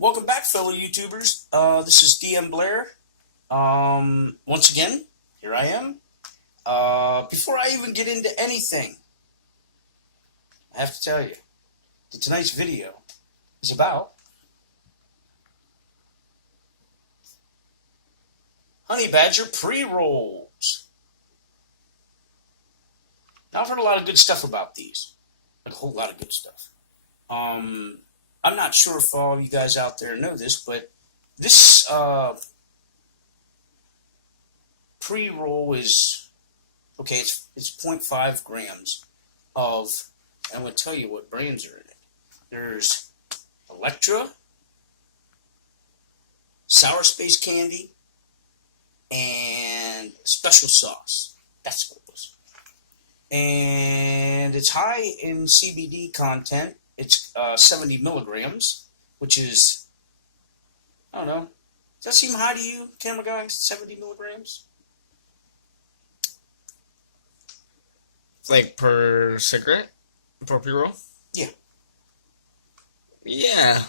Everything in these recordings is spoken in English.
Welcome back, fellow YouTubers. This is DM Blair. Once again, here I am. Before I even get into anything, I have to tell you that tonight's video is about Honeybadger pre-rolls. Now, I've heard a lot of good stuff about these. Like a whole lot of good stuff. I'm not sure if all of you guys out there know this, but this pre-roll is, okay, it's 0.5 grams of, and I'm going to tell you what brands are in it. There's Elektra, Sour Space Candy, and Special Sauce. That's what it was. And it's high in CBD content. It's 70 milligrams, which is, I don't know. Does that seem high to you, camera guy? 70 milligrams? Like per cigarette? Per pre-roll? Yeah. Yeah.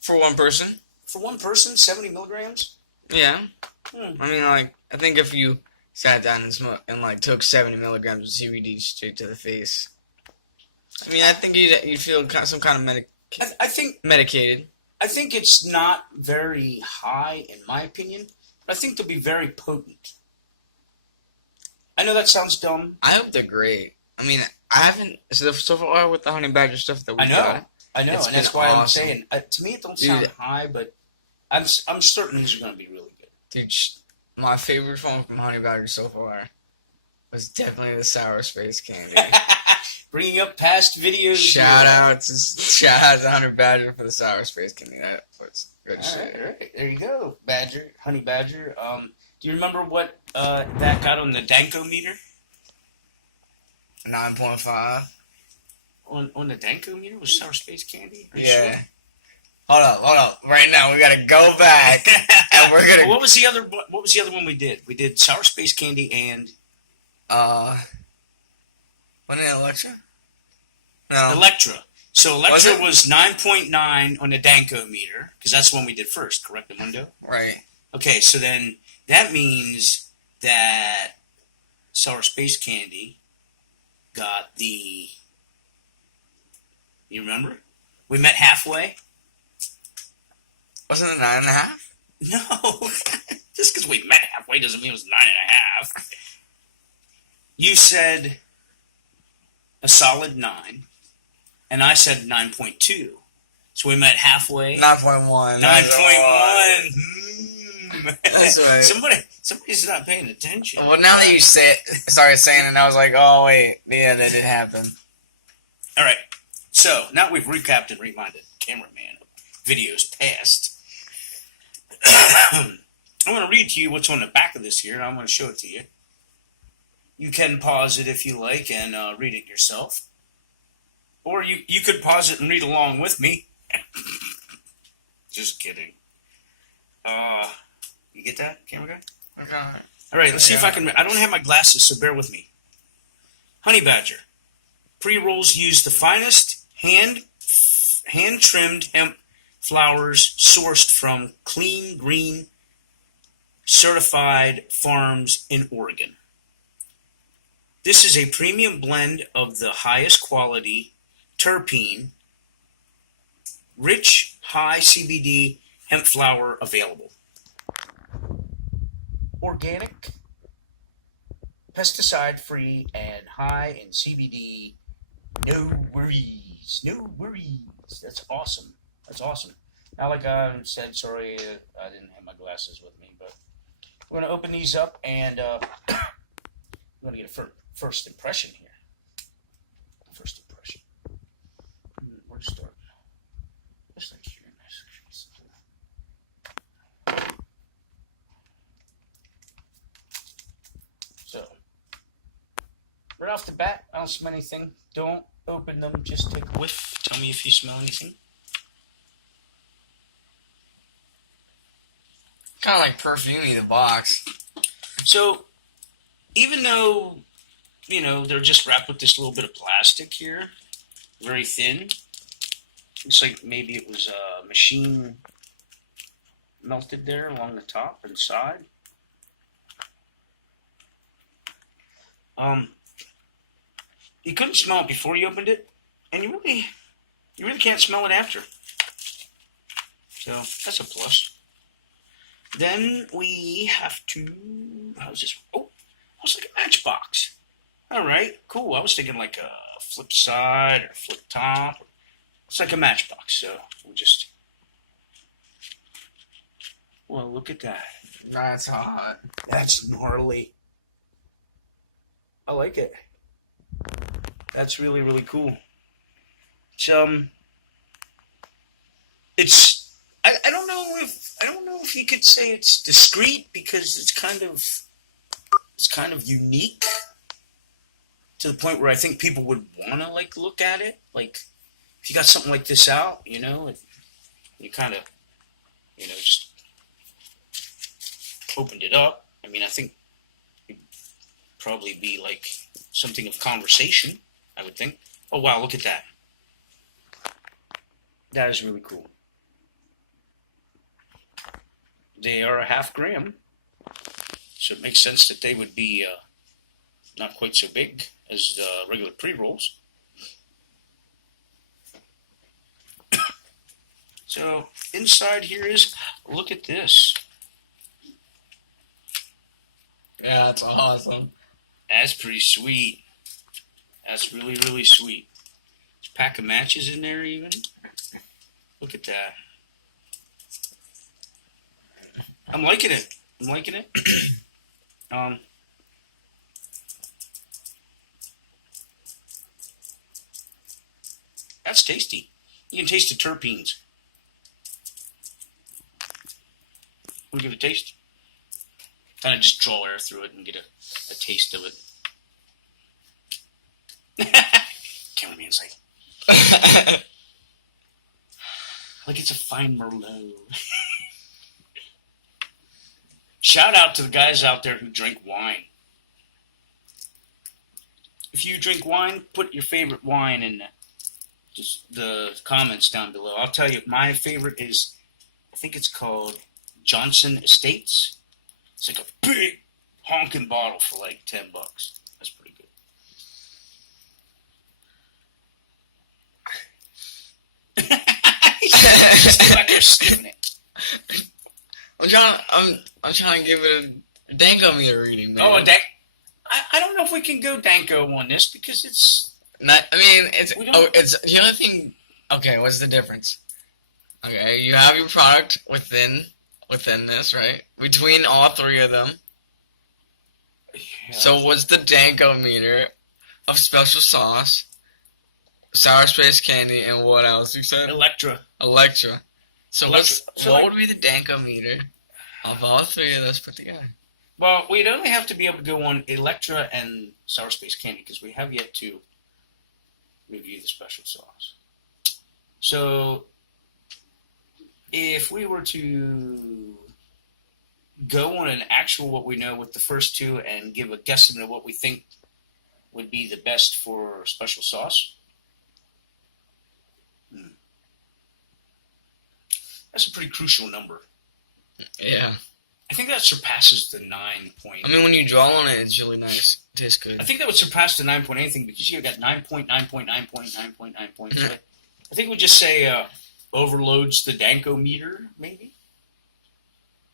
For one person? For one person, 70 milligrams? Yeah. I mean, like, I think if you sat down and smoked and, like, took 70 milligrams of CBD straight to the face, I mean, I think you'd feel some kind of I think medicated. I think it's not very high, in my opinion, but I think they'll be very potent. I know that sounds dumb. I hope they're great. I mean, I haven't so far with the Honeybadger stuff that we got. I know, and that's why I'm saying to me it don't sound high, but I'm certain these are going to be really good. Dude, my favorite one from Honeybadger so far was definitely the Sour Space Candy. Bringing up past videos. Shout out to Honeybadger for the Sour Space Candy. That was good shit. All right, there you go, Honeybadger. Do you remember what that got on the Danko meter? 9.5. On the Danko meter was Sour Space Candy? Yeah. Sure? Hold up. Right now we gotta go back, and we're gonna. Well, what was the other one we did? We did Sour Space Candy and wasn't it Elektra? No. Elektra. So Elektra was 9.9 on the Danko meter, because that's the one we did first, correct, Mundo? Right. Okay, so then that means that Sour Space Candy got the... You remember? We met halfway? Wasn't it 9.5? No. Just because we met halfway doesn't mean it was 9.5. You said a solid 9, and I said 9.2. So we met halfway. 9.1. 9.1. That's right. Somebody's not paying attention. Well, now that you started saying it, I was like, oh, wait. Yeah, that did happen. All right. So, now we've recapped and reminded the cameraman of videos past. I'm going to read to you what's on the back of this here, and I'm going to show it to you. You can pause it if you like and read it yourself. Or you could pause it and read along with me. Just kidding. You get that, camera guy? Okay. All right, let's see if I can... I don't have my glasses, so bear with me. Honeybadger. Pre-rolls use the finest hand-trimmed hemp flowers sourced from clean, green, certified farms in Oregon. This is a premium blend of the highest quality terpene, rich, high CBD hemp flower available. Organic, pesticide-free, and high in CBD. No worries. No worries. That's awesome. That's awesome. Now, like I said, sorry I didn't have my glasses with me, but we're going to open these up, and we're going to get a first impression here. First impression. Where to start? Just like here. So, right off the bat, I don't smell anything. Don't open them. Just take a whiff. Tell me if you smell anything. Kind of like perfumey the box. So, even though, you know, they're just wrapped with this little bit of plastic here, very thin, Looks like maybe it was a machine melted there along the top and side. You couldn't smell it before you opened it, and you really can't smell it after. So that's a plus. Then we have to. How's this? Oh, it's like a matchbox. All right, cool. I was thinking like a flip side or flip top. It's like a matchbox. So we'll just. Well, look at that. That's hot. That's gnarly. I like it. That's really, really cool. It's I don't know if you could say it's discreet because it's kind of unique to the point where I think people would want to like look at it. Like if you got something like this out, you kind of just opened it up. I mean, I think it'd probably be like something of conversation, I would think. Oh wow, look at that. That is really cool. They are a half gram, so it makes sense that they would be not quite so big as regular pre-rolls. So inside here is, look at this. Yeah, that's awesome. That's pretty sweet. That's really, really sweet. There's a pack of matches in there even. Look at that. I'm liking it. That's tasty. You can taste the terpenes. Want to give it a taste? Kind of just draw air through it and get a taste of it. Cameraman inside. Like it's a fine Merlot. Shout out to the guys out there who drink wine. If you drink wine, put your favorite wine in just the comments down below. I'll tell you, my favorite is, I think it's called Johnson Estates. It's like a big honking bottle for like $10. That's pretty good. He's still back there sniffing it. I'm trying to give it a Danko meter reading, man. Oh, a Danko. I don't know if we can go Danko on this because it's not. I mean, it's the only thing. Okay, what's the difference? Okay, you have your product within this, right? Between all three of them. Yeah. So what's the Danko meter of special sauce, sour space candy, and what else you said? Elektra. So what would be the Danko meter of all three of those put together? Well, we'd only have to be able to go on Elektra and sour space candy because we have yet to review the special sauce. So if we were to go on an actual what we know with the first two and give a guesstimate of what we think would be the best for special sauce, that's a pretty crucial number. Yeah. I think that surpasses the 9 point. I mean, when you draw on it, it's really nice. It tastes good. I think that would surpass the 9 point anything because you got 9 point, 9 point, 9 point, 9 point, 9 point. So I think we'd just say overloads the Danko meter, maybe,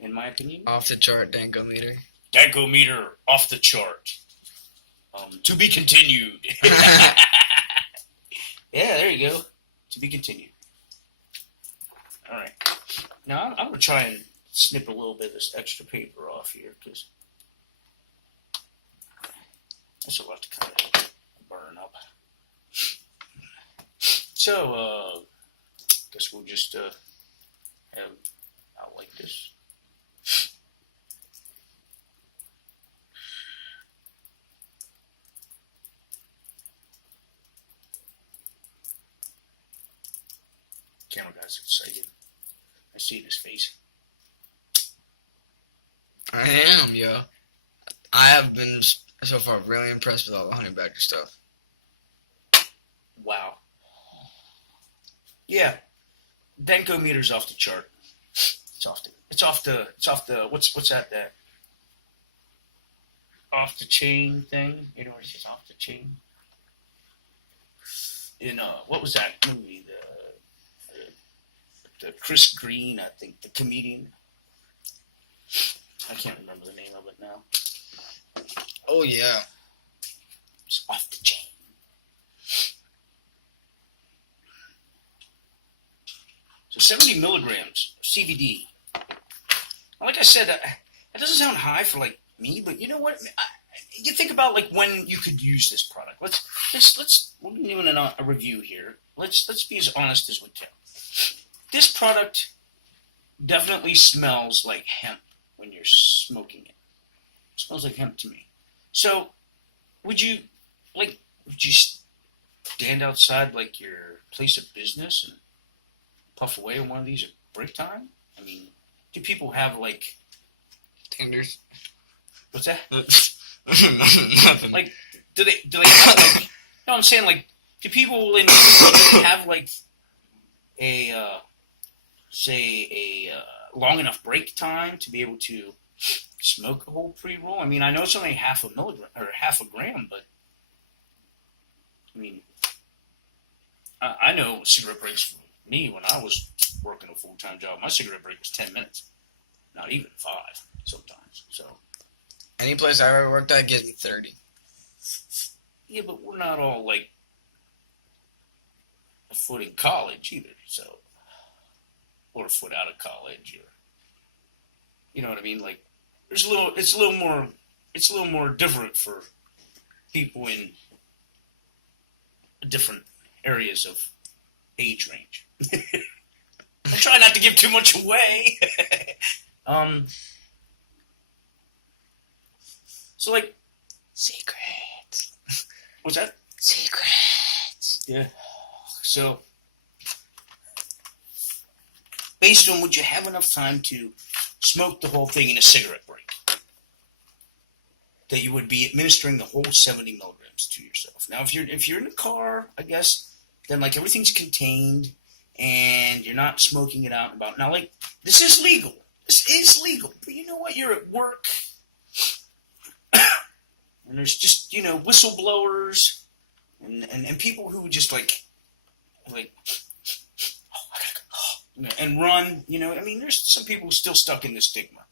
in my opinion. Off the chart Danko meter. Danko meter off the chart. To be continued. Yeah, there you go. To be continued. All right. Now I'm going to try and snip a little bit of this extra paper off here because that's a lot to kind of burn up. So, guess we'll just have out like this. Camera guy's excited. I see it in his face. I am, yo. I have been so far really impressed with all the Honeybadger stuff. Wow. Yeah, Benko meter's off the chart. It's off the what's that off the chain thing? You know, it's just off the chain. In what was that movie? The Chris Green, I think, the comedian. I can't remember the name of it now. Oh yeah. It's off the chain. So 70 milligrams of CBD. Like I said, that doesn't sound high for like me, but you know what? You think about like when you could use this product. We're doing a review here. Let's be as honest as we can. This product definitely smells like hemp when you're smoking it. It smells like hemp to me. So, would you stand outside like your place of business and puff away on one of these at break time? I mean, do people have like Tenders? What's that? Nothing. Like, do they have like? No, I'm saying like, do people have like a long enough break time to be able to smoke a whole pre-roll? I mean, I know it's only half a milligram or half a gram, but I mean, I know cigarette breaks for me when I was working a full-time job. My cigarette break was 10 minutes, not even 5 sometimes. So any place I've ever worked at gives me 30. yeah, but we're not all like a foot in college either, so or a foot out of college, or you know what I mean. Like, it's a little more different for people in different areas of age range. I'm trying not to give too much away. So like Secrets. What's that? Secrets. Yeah. So based on would you have enough time to smoke the whole thing in a cigarette break, that you would be administering the whole 70 milligrams to yourself. Now, if you're in a car, I guess, then like everything's contained and you're not smoking it out and about. Now, like, this is legal. This is legal. But you know what? You're at work and there's just, you know, whistleblowers and people who just like, oh, I gotta go, and run, you know. I mean, there's some people still stuck in the stigma.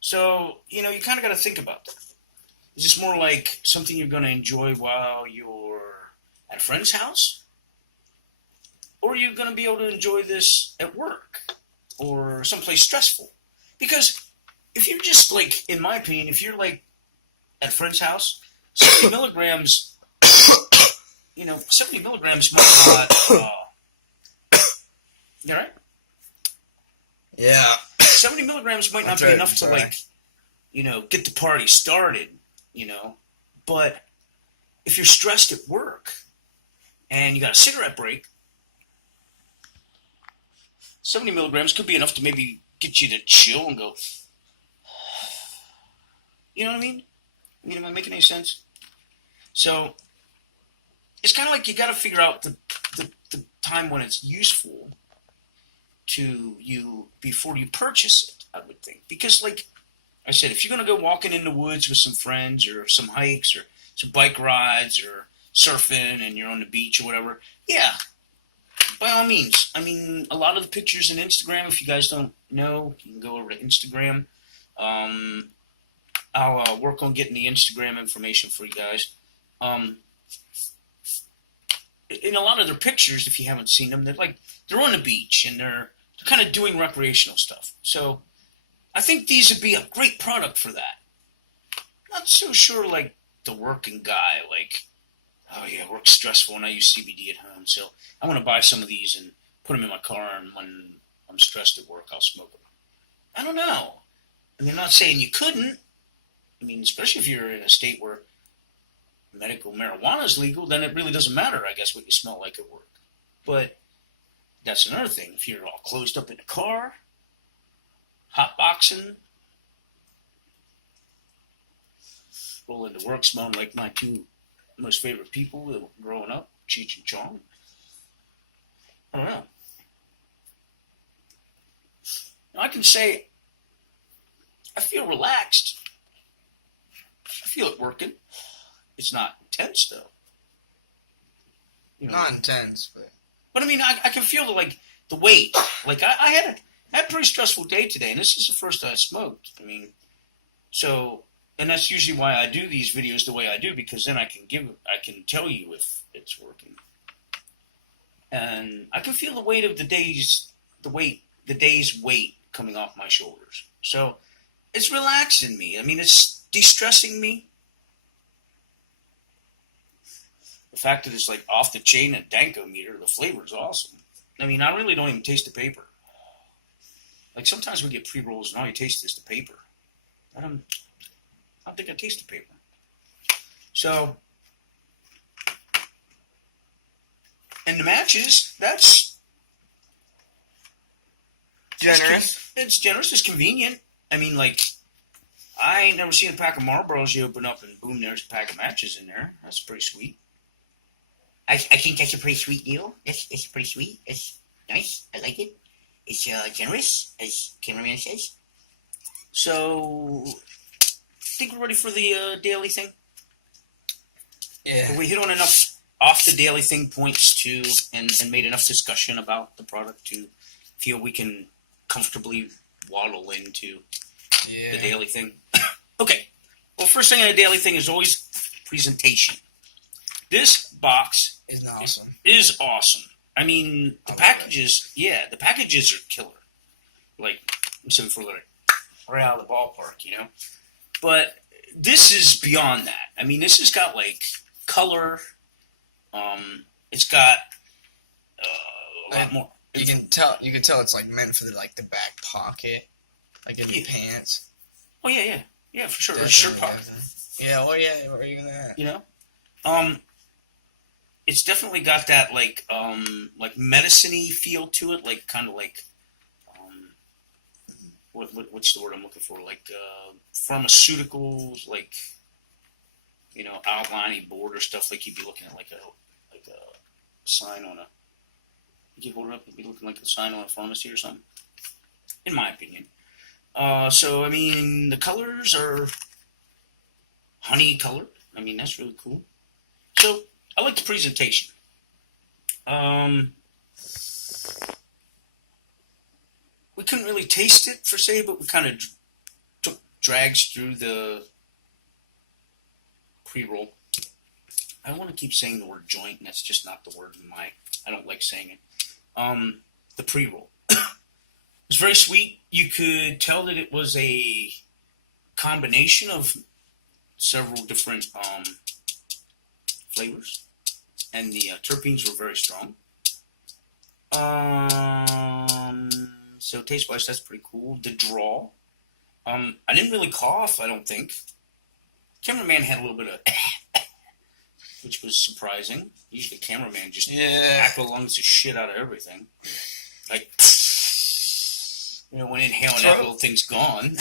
So, you know, you kind of got to think about that. Is this more like something you're going to enjoy while you're at a friend's house? Or are you going to be able to enjoy this at work or someplace stressful? Because if you're just like, in my opinion, if you're like at a friend's house, 70 milligrams, you know, 70 milligrams might not, you all right? Yeah. 70 milligrams might not be enough to like, you know, get the party started, you know, but if you're stressed at work and you got a cigarette break, 70 milligrams could be enough to maybe get you to chill and go, you know what I mean? I mean, am I making any sense? So it's kind of like you got to figure out the time when it's useful to you before you purchase it, I would think. Because like I said, if you're going to go walking in the woods with some friends or some hikes or some bike rides or surfing and you're on the beach or whatever, yeah, by all means. I mean, a lot of the pictures on Instagram, if you guys don't know, you can go over to Instagram. I'll work on getting the Instagram information for you guys. In a lot of their pictures, if you haven't seen them, they're on the beach and they're kind of doing recreational stuff. So I think these would be a great product for that. Not so sure like the working guy, like, oh yeah, work's stressful and I use CBD at home, so I want to buy some of these and put them in my car, and when I'm stressed at work, I'll smoke them. I don't know. I mean, I'm not saying you couldn't. I mean, especially if you're in a state where medical marijuana is legal, then it really doesn't matter, I guess, what you smell like at work. But that's another thing. If you're all closed up in the car, hotboxing, roll into work smelling like my two most favorite people growing up, Cheech and Chong. I don't know. can say I feel relaxed. I feel it working. It's not intense though. You know, Not intense, but I mean, I can feel the weight. Like I had a pretty stressful day today, and this is the first I smoked. I mean, so, and that's usually why I do these videos the way I do, because then I can tell you if it's working, and I can feel the weight of the day's weight coming off my shoulders. So it's relaxing me. I mean, it's de-stressing me. The fact that it's like off the chain at Danko meter, the flavor is awesome. I mean, I really don't even taste the paper. Like sometimes we get pre-rolls and all you taste is the paper. I don't think I taste the paper. So, and the matches, that's generous. It's generous. It's convenient. I mean, like, I ain't never seen a pack of Marlboros you open up and boom, there's a pack of matches in there. That's pretty sweet. I think that's a pretty sweet deal. It's pretty sweet. It's nice. I like it. It's generous, as cameraman says. So, I think we're ready for the daily thing. Yeah. We hit on enough off the daily thing points to, and made enough discussion about the product to feel we can comfortably waddle into the daily thing. Okay. Well, first thing on the daily thing is always presentation. This box is awesome. I mean, the packages are killer. Like, I'm saying for right out of the ballpark, you know? But this is beyond that. I mean, this has got, like, color. It's got a lot more. You can tell it's, like, meant for, the back pocket. Like, in the pants. Oh, yeah. Yeah, for sure. Or shirt pocket. Yeah, well, yeah, what are you gonna have? You know? It's definitely got that like medicine-y feel to it, like kind of like what's the word I'm looking for? Like pharmaceuticals, like outline board or stuff. Like you'd be looking at like a sign on a. You hold it up, it'd be looking like a sign on a pharmacy or something. In my opinion. So I mean the colors are honey colored. I mean that's really cool. So. I like the presentation. We couldn't really taste it, per se, but we kind of took drags through the pre-roll. I don't want to keep saying the word joint, and that's just not the word I don't like saying it. The pre-roll. It was very sweet. You could tell that it was a combination of several different flavors, and the terpenes were very strong. So taste-wise, that's pretty cool. The draw, I didn't really cough, I don't think. Cameraman had a little bit of, which was surprising. Usually, cameraman just aqualungs the shit out of everything. Like, when inhaling that little thing's gone.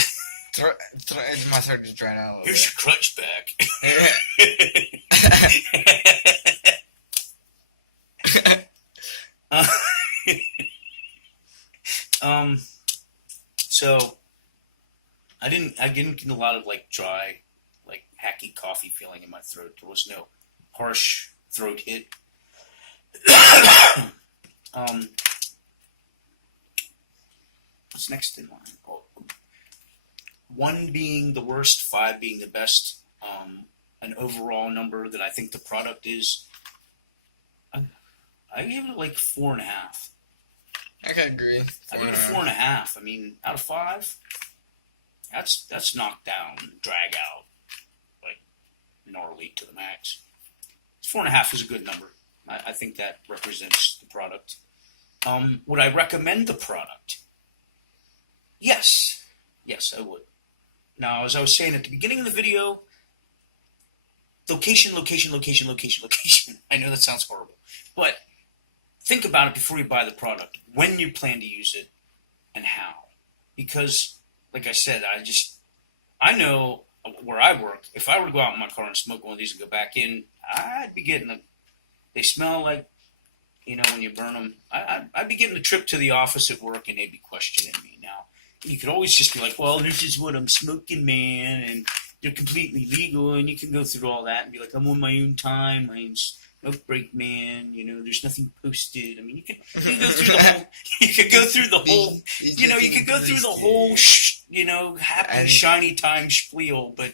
My throat just dried out. Here's your crutch back. So I didn't get a lot of dry, hacky coffee feeling in my throat. There was no harsh throat hit. What's next in line? Oh, 1 being the worst, 5 being the best. An overall number that I think the product is. I gave it 4.5. I could agree. I give it a 4.5. I mean, out of 5, that's knocked down, drag out, gnarly to the max. 4.5 is a good number. I think that represents the product. Would I recommend the product? Yes. Yes, I would. Now, as I was saying at the beginning of the video, location. I know that sounds horrible, but think about it before you buy the product, when you plan to use it, and how. Because, like I said, I know where I work, if I were to go out in my car and smoke one of these and go back in, I'd be getting they smell like, when you burn them, I'd be getting a trip to the office at work and they'd be questioning me. Now, you could always just be like, well, this is what I'm smoking, man, and they're completely legal, and you can go through all that and be like, I'm on my own time, I'm smoke break, man. You know, there's nothing posted. I mean, you could go through the whole. You could go through the whole. You know, you could go through the whole. You know, happy shiny time spiel, but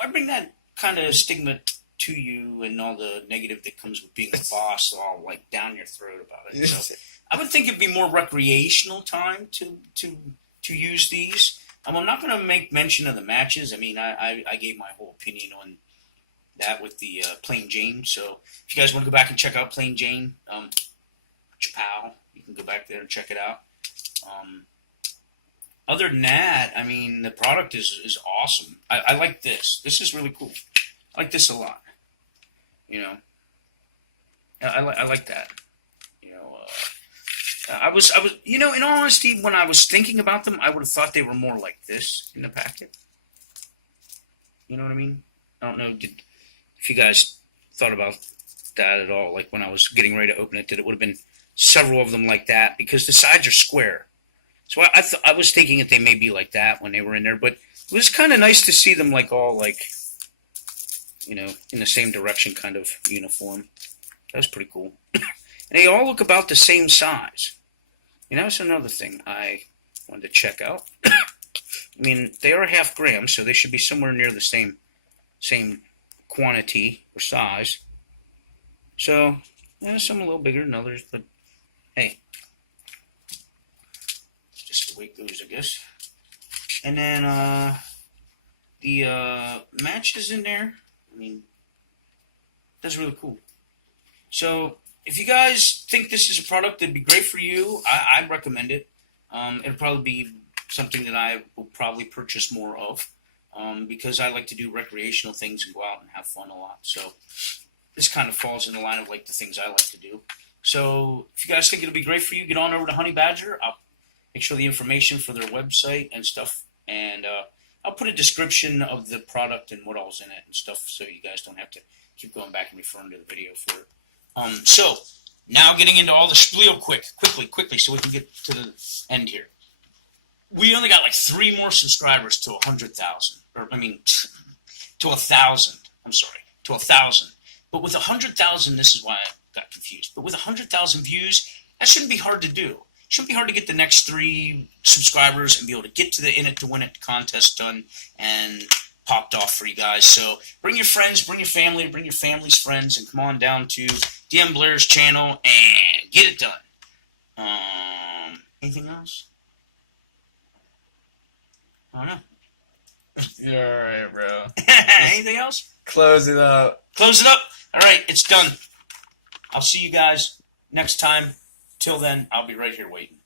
I bring that kind of stigma to you and all the negative that comes with being a boss, all like down your throat about it. So I would think it'd be more recreational time to use these. I'm not going to make mention of the matches. I mean, I gave my whole opinion on that with the Plain Jane. So if you guys want to go back and check out Plain Jane, Chapow, you can go back there and check it out. Other than that, I mean, the product is awesome. I like this. This is really cool. I like this a lot. You know, I like that. You know, I was, you know, in all honesty, when I was thinking about them, I would have thought they were more like this in the packet. You know what I mean? I don't know if you guys thought about that at all. Like when I was getting ready to open it, that it would have been several of them like that because the sides are square. So I was thinking that they may be like that when they were in there, but it was kind of nice to see them like all like, you know, in the same direction kind of uniform. That was pretty cool. And they all look about the same size. You know, that's another thing I wanted to check out. I mean, they are 0.5 grams, so they should be somewhere near the same quantity or size. So, yeah, some a little bigger than others, but hey. Just the way it goes, I guess. And then the matches in there, I mean, that's really cool. So if you guys think this is a product that'd be great for you, I'd recommend it. It'll probably be something that I will probably purchase more of because I like to do recreational things and go out and have fun a lot. So this kind of falls in the line of like the things I like to do. So if you guys think it'll be great for you, get on over to Honeybadger. I'll make sure the information for their website and stuff, and I'll put a description of the product and what all's in it and stuff, so you guys don't have to keep going back and referring to the video for it. So now getting into all the spiel quickly, so we can get to the end here. We only got like 3 more subscribers to 100,000, or I mean, to 1,000. I'm sorry, to 1,000. But with 100,000, this is why I got confused. But with 100,000 views, that shouldn't be hard to do. Shouldn't be hard to get the next 3 subscribers and be able to get to the In It to Win It contest done and popped off for you guys. So bring your friends, bring your family, bring your family's friends, and come on down to DM Blair's channel and get it done. Anything else? I don't know. You're alright, bro. Anything else? Close it up. Close it up. All right, it's done. I'll see you guys next time. Till then, I'll be right here waiting.